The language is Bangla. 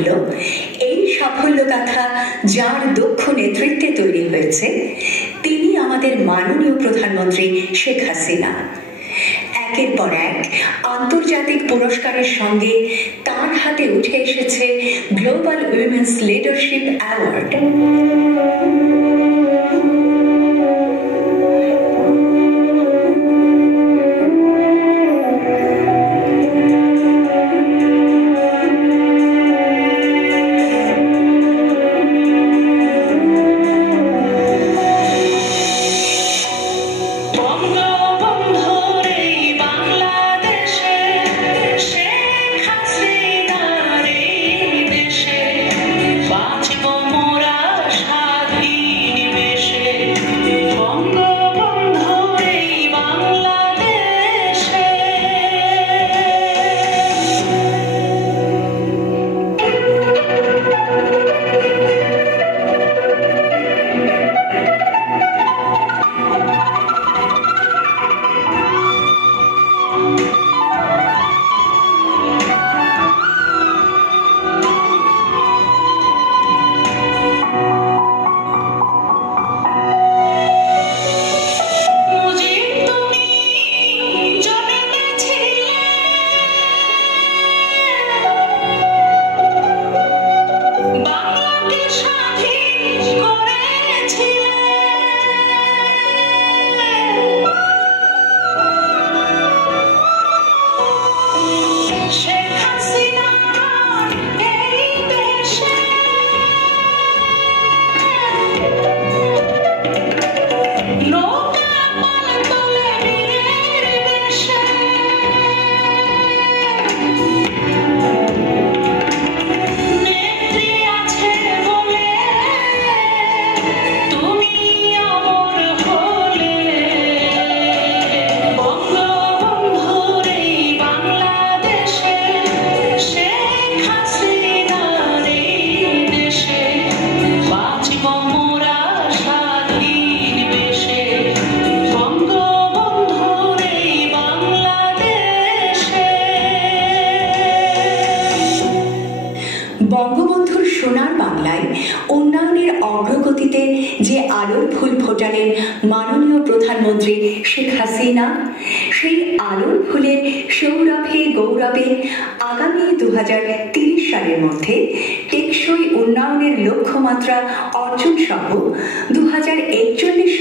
এই সাফল্য গাথা যার দক্ষ নেতৃত্বে তৈরি হয়েছে তিনি আমাদের মাননীয় প্রধানমন্ত্রী শেখ হাসিনা। একের পর এক আন্তর্জাতিক পুরস্কারের সঙ্গে তার হাতে উঠে এসেছে গ্লোবাল উইমেন্স লিডারশিপ অ্যাওয়ার্ড। বঙ্গবন্ধুর সোনার বাংলায় উন্নয়নের অগ্রগতিতে যে আলোর ফুল ফোটালেন মাননীয় প্রধানমন্ত্রী শেখ হাসিনা, সেই আলোর ফুলের সৌরভে গৌরবে আগামী 2030 সালের মধ্যে টেকসই উন্নয়নের লক্ষ্যমাত্রা অর্জন সহ 2041